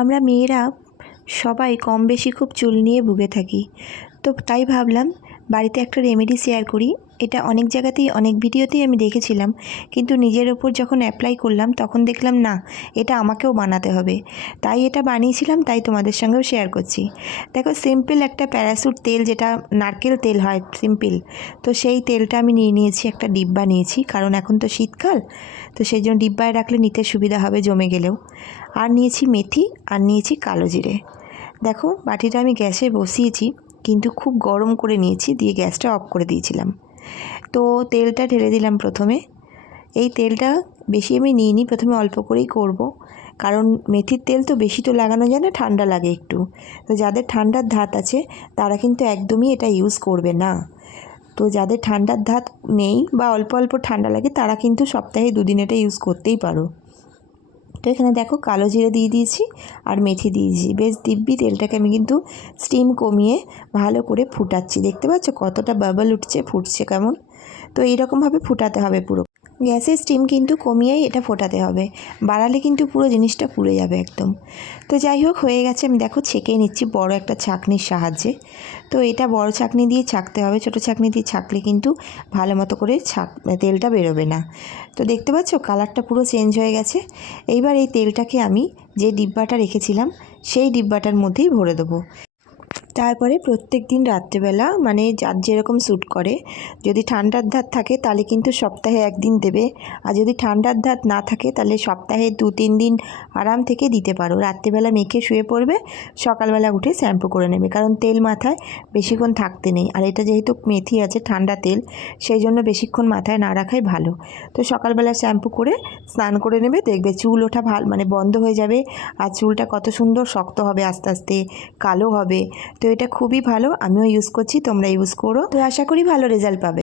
আমরা মেয়েরা সবাই কম বেশি খুব চুল নিয়ে ভুগে থাকি। তো তাই ভাবলাম বাড়িতে একটা রেমেডি শেয়ার করি। এটা অনেক জায়গাতেই অনেক ভিডিওতেই আমি দেখেছিলাম, কিন্তু নিজের ওপর যখন অ্যাপ্লাই করলাম তখন দেখলাম না, এটা আমাকেও বানাতে হবে। তাই এটা বানিয়েছিলাম, তাই তোমাদের সঙ্গেও শেয়ার করছি। দেখো, সিম্পল একটা প্যারাশুট তেল, যেটা নারকেল তেল হয় সিম্পল, তো সেই তেলটা আমি নিয়ে নিয়েছি, একটা ডিব্বা নিয়েছি, কারণ এখন তো শীতকাল, তো সেই জন্য ডিব্বায় রাখলে নিতে সুবিধা হবে জমে গেলেও। আর নিয়েছি মেথি, আর নিয়েছি কালো জিরে। দেখো, বাটিটা আমি গ্যাসে বসিয়েছি, কিন্তু খুব গরম করে নিয়েছি, দিয়ে গ্যাসটা অফ করে দিয়েছিলাম। তো তেলটা ঢেলে দিলাম প্রথমে। এই তেলটা বেশি আমি নিইনি, প্রথমে অল্প করেই করব, কারণ মেথির তেল তো বেশি তো লাগানো যায় না, ঠান্ডা লাগে একটু। তো যাদের ঠান্ডার ধাত আছে তারা কিন্তু একদমই এটা ইউজ করবে না। তো যাদের ঠান্ডার ধাত নেই বা অল্প অল্প ঠান্ডা লাগে, তারা কিন্তু সপ্তাহে 2 দিন এটা ইউজ করতেই পারো। তো এখানে দেখো, কালো জিরে দিয়ে দিয়েছি আর মেথি দিয়েছি। বেশ দিব্যি তেলটাকে আমি কিন্তু স্টিম কমিয়ে ভালো করে ফুটাচ্ছি। দেখতে পাচ্ছ কতটা বাবল উঠছে, ফুটছে কেমন। তো এইরকমভাবে ফুটাতে হবে পুরো। গ্যাসের স্টিম কিন্তু কমিয়েই এটা ফোটাতে হবে, বাড়ালে কিন্তু পুরো জিনিসটা পুড়ে যাবে একদম। তো যাই হোক, হয়ে গেছে। আমি দেখো ছেঁকে নিচ্ছি বড় একটা ছাঁকনির সাহায্যে। তো এটা বড় ছাঁকনি দিয়ে ছাঁকতে হবে, ছোটো ছাঁকনি দিয়ে ছাঁকলে কিন্তু ভালো মতো করে তেলটা বেরোবে না। তো দেখতে পাচ্ছ কালারটা পুরো চেঞ্জ হয়ে গেছে। এইবার এই তেলটাকে আমি যে ডিব্বাটা রেখেছিলাম সেই ডিব্বাটার মধ্যেই ভরে দেবো। তারপরে প্রত্যেক দিন রাত্রেবেলা, মানে যার যেরকম স্যুট করে, যদি ঠান্ডার ধাত থাকে তাহলে কিন্তু সপ্তাহে 1 দিন দেবে, আর যদি ঠান্ডার ধাত না থাকে তাহলে সপ্তাহে 2-3 দিন আরাম থেকে দিতে পারো। রাত্রেবেলা মেখে শুয়ে পড়বে, সকালবেলা উঠে শ্যাম্পু করে নেবে, কারণ তেল মাথায় বেশিক্ষণ থাকতে নেই। আর এটা যেহেতু মেথি আছে, ঠান্ডা তেল, সেই জন্য বেশিক্ষণ মাথায় না রাখাই ভালো। তো সকালবেলা শ্যাম্পু করে স্নান করে নেবে, দেখবে চুল ওঠা মানে বন্ধ হয়ে যাবে, আর চুলটা কত সুন্দর শক্ত হবে, আস্তে আস্তে কালো হবে। তো এটা খুবই ভালো, আমিও ইউজ করছি, তোমরা ইউজ করো। তো আশা করি ভালো রেজাল্ট পাবে।